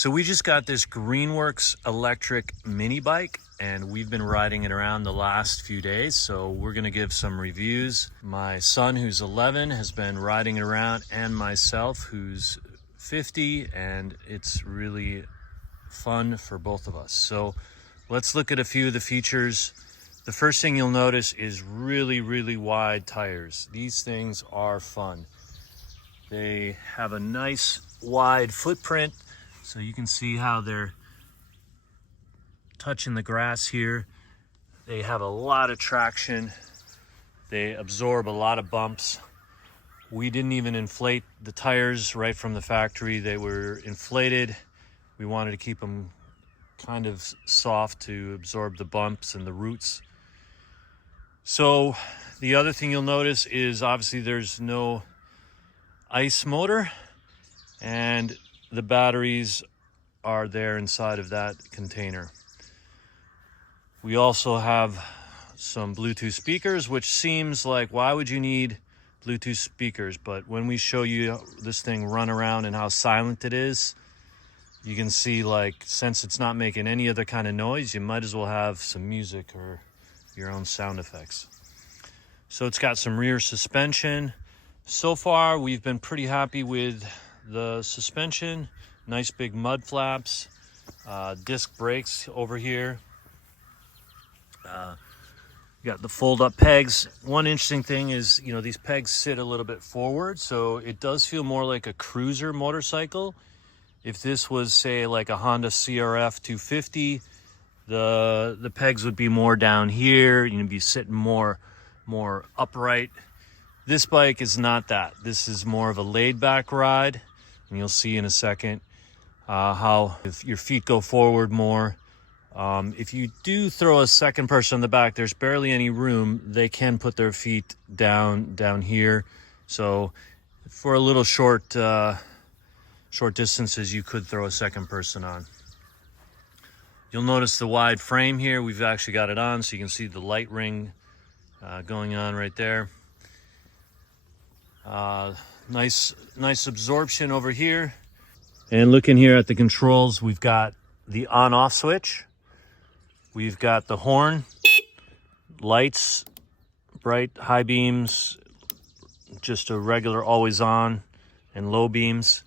So we just got this Greenworks electric mini bike and we've been riding it around the last few days. So we're gonna give some reviews. My son, who's 11, has been riding it around, and myself, who's 50, and it's really fun for both of us. So let's look at a few of the features. The first thing you'll notice is really wide tires. These things are fun. They have a nice wide footprint, so you can see how they're touching the grass here. They have a lot of traction. They absorb a lot of bumps. We didn't even inflate the tires right from the factory. They were inflated. We wanted to keep them kind of soft to absorb the bumps and the roots. So the other thing you'll notice is obviously there's no ICE motor, and the batteries are there inside of that container. We also have some Bluetooth speakers, which seems like, why would you need Bluetooth speakers? But when we show you this thing run around and how silent it is, you can see, like, since it's not making any other kind of noise, you might as well have some music or your own sound effects. So it's got some rear suspension. So far, we've been pretty happy with the suspension. Nice big mud flaps, disc brakes over here. You got the fold-up pegs. One interesting thing is, you know, these pegs sit a little bit forward, so it does feel more like a cruiser motorcycle. If this was, say, like a Honda CRF 250, the pegs would be more down here. You'd be sitting more upright. This bike is not that. This is more of a laid-back ride, and you'll see in a second how if your feet go forward more. If you do throw a second person in the back, there's barely any room. They can put their feet down here. So for a little short distances, you could throw a second person on. You'll notice the wide frame here. We've actually got it on so you can see the light ring going on right there. Nice absorption over here. And looking here at the controls, we've got the on-off switch. We've got the horn, lights, bright high beams, just a regular always on, and low beams.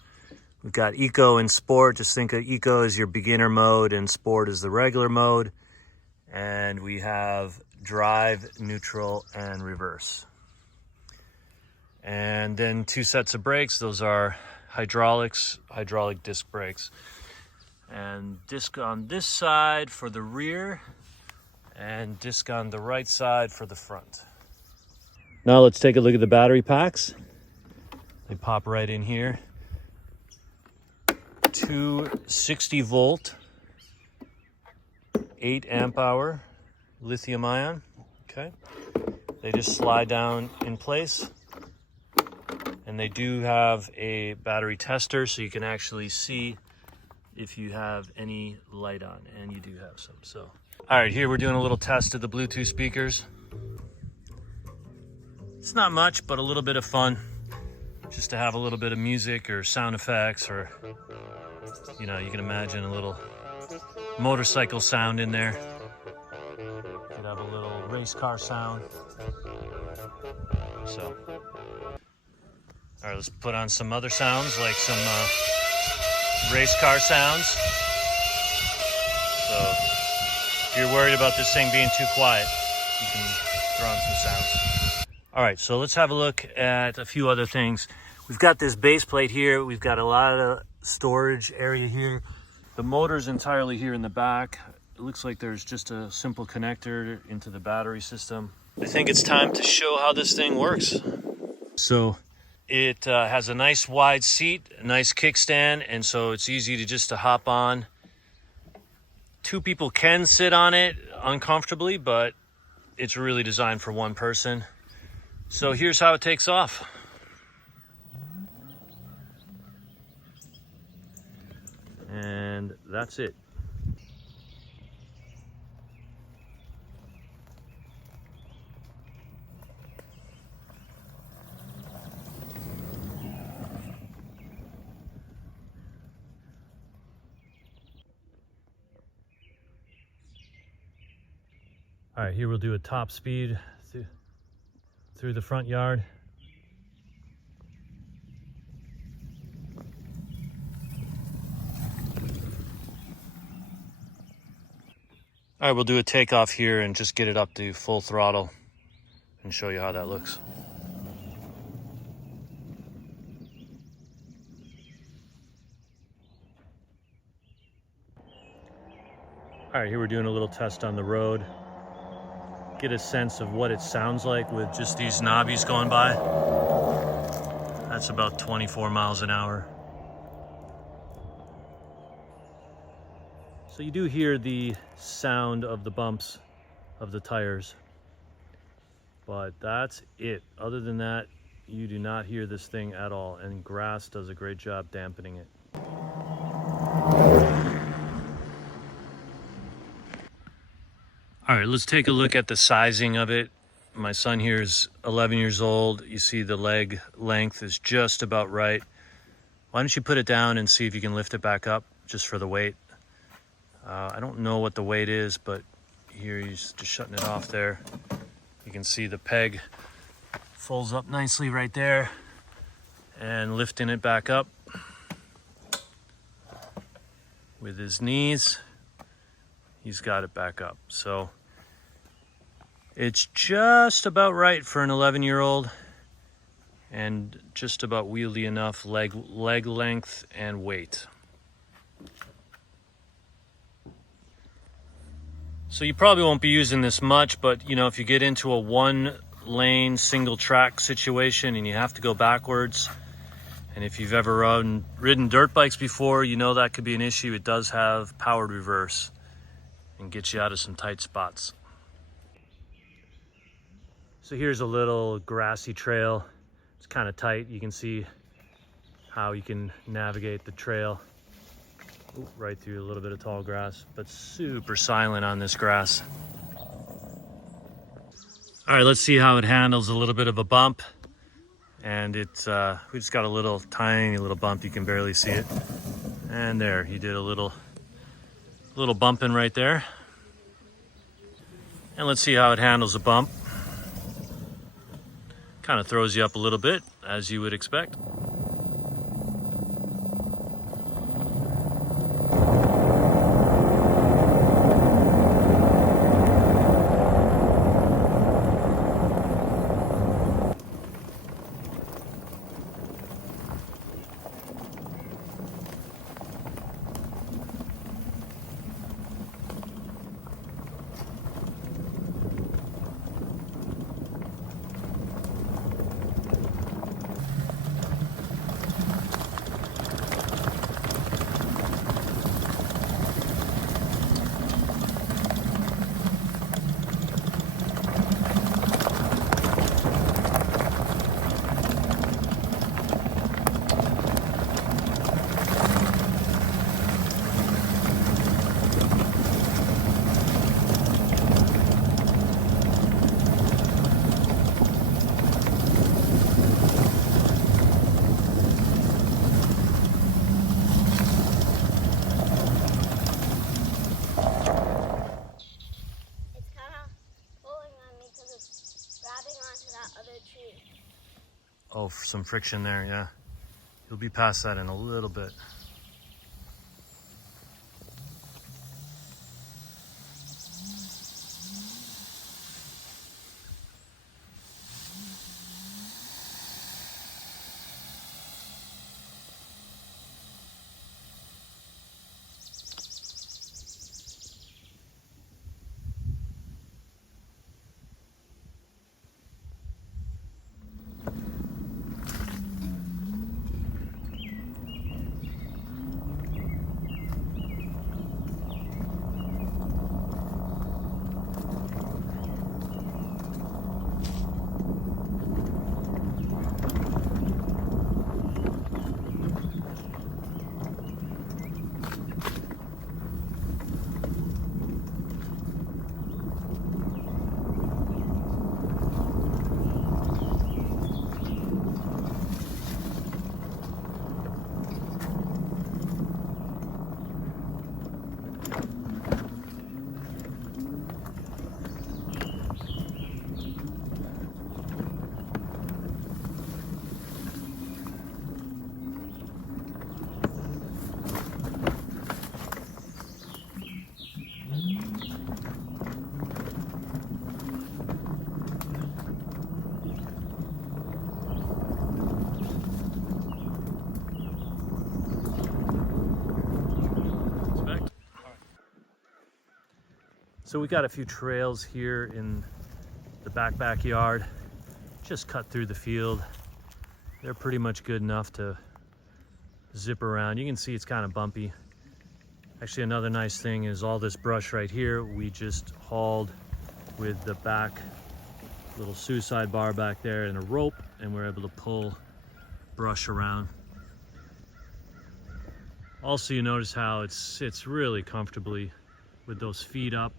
We've got Eco and Sport. Just think of Eco as your beginner mode and Sport as the regular mode. And we have drive, neutral, and reverse. And then 2 sets of brakes. Those are hydraulic disc brakes. And disc on this side for the rear, and disc on the right side for the front. Now let's take a look at the battery packs. They pop right in here. 2 60-volt, 8 amp hour lithium ion. Okay. They just slide down in place. And they do have a battery tester, so you can actually see if you have any light on, and you do have some. So, all right, here we're doing a little test of the Bluetooth speakers. It's not much, but a little bit of fun, just to have a little bit of music or sound effects, or, you know, you can imagine a little motorcycle sound in there. You could have a little race car sound. So, all right, let's put on some other sounds, like some race car sounds. So if you're worried about this thing being too quiet, you can throw on some sounds. All right, so let's have a look at a few other things. We've got this base plate here. We've got a lot of storage area here. The motor's entirely here in the back. It looks like there's just a simple connector into the battery system. I think it's time to show how this thing works. So it has a nice wide seat, a nice kickstand, and so it's easy to hop on. 2 people can sit on it uncomfortably, but it's really designed for 1 person. So here's how it takes off. And that's it. All right, here we'll do a top speed through the front yard. All right, we'll do a takeoff here and just get it up to full throttle and show you how that looks. All right, here we're doing a little test on the road. Get a sense of what it sounds like with just these knobbies going by. That's about 24 miles an hour. So you do hear the sound of the bumps of the tires, but that's it. Other than that, you do not hear this thing at all, and grass does a great job dampening it. All right, let's take a look at the sizing of it. My son here is 11 years old. You see the leg length is just about right. Why don't you put it down and see if you can lift it back up just for the weight. I don't know what the weight is, but here he's just shutting it off there. You can see the peg folds up nicely right there and lifting it back up with his knees. He's got it back up. So it's just about right for an 11-year-old and just about wieldy enough leg length and weight. So you probably won't be using this much, but you know, if you get into a one-lane single track situation and you have to go backwards, and if you've ever ridden dirt bikes before, you know that could be an issue. It does have powered reverse and get you out of some tight spots. So here's a little grassy trail. It's kind of tight. You can see how you can navigate the trail. Ooh, right through a little bit of tall grass, but super silent on this grass. All right, let's see how it handles a little bit of a bump. And it's we just got a little tiny little bump. You can barely see it. And there, he did a little bumping right there. And let's see how it handles a bump. Kind of throws you up a little bit, as you would expect. Oh, some friction there, yeah. You'll be past that in a little bit. So we got a few trails here in the backyard, just cut through the field. They're pretty much good enough to zip around. You can see it's kind of bumpy. Actually, another nice thing is all this brush right here, we just hauled with the back little suicide bar back there and a rope, and we're able to pull brush around. Also, you notice how it sits really comfortably with those feet up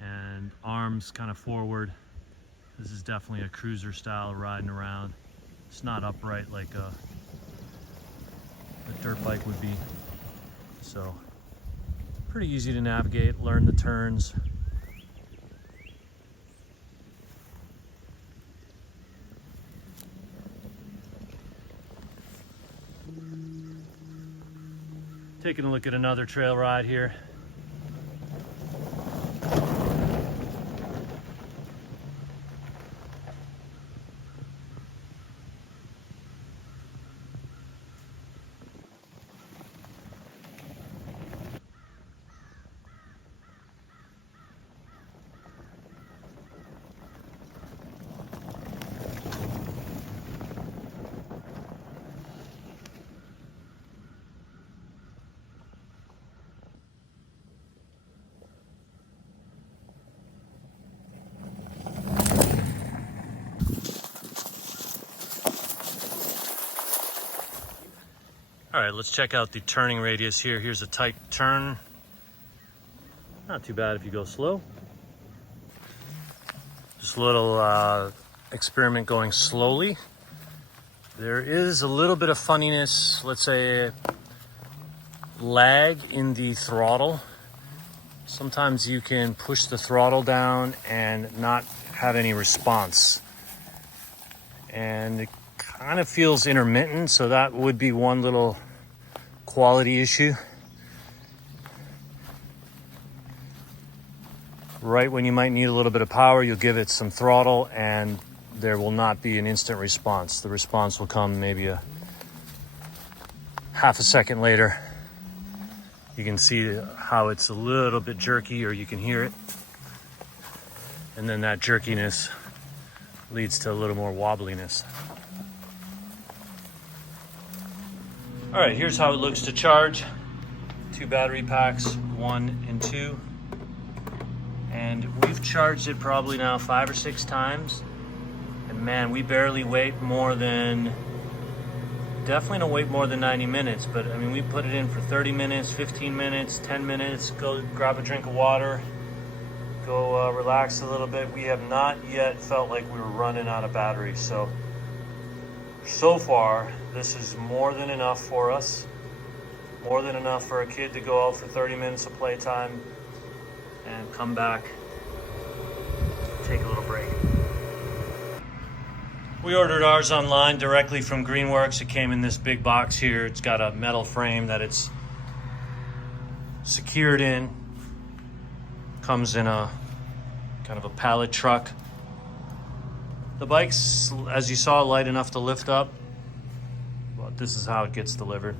and arms kind of forward. This is definitely a cruiser style riding around. It's not upright like a dirt bike would be. So pretty easy to navigate, learn the turns. Taking a look at another trail ride here. All right, let's check out the turning radius here. Here's a tight turn. Not too bad if you go slow. Just a little experiment going slowly. There is a little bit of funniness, let's say lag in the throttle. Sometimes you can push the throttle down and not have any response. And it kind of feels intermittent, so that would be one little quality issue. Right when you might need a little bit of power, you'll give it some throttle and there will not be an instant response. The response will come maybe a half a second later. You can see how it's a little bit jerky, or you can hear it. And then that jerkiness leads to a little more wobbliness. All right, here's how it looks to charge. 2 battery packs, 1 and 2. And we've charged it probably now 5 or 6 times. And man, we barely wait more than, definitely don't wait more than 90 minutes. But I mean, we put it in for 30 minutes, 15 minutes, 10 minutes, go grab a drink of water, go relax a little bit. We have not yet felt like we were running out of battery. So far, this is more than enough for us. More than enough for a kid to go out for 30 minutes of playtime and come back, take a little break. We ordered ours online directly from Greenworks. It came in this big box here. It's got a metal frame that it's secured in. Comes in a kind of a pallet truck. The bike's, as you saw, light enough to lift up. Well, this is how it gets delivered.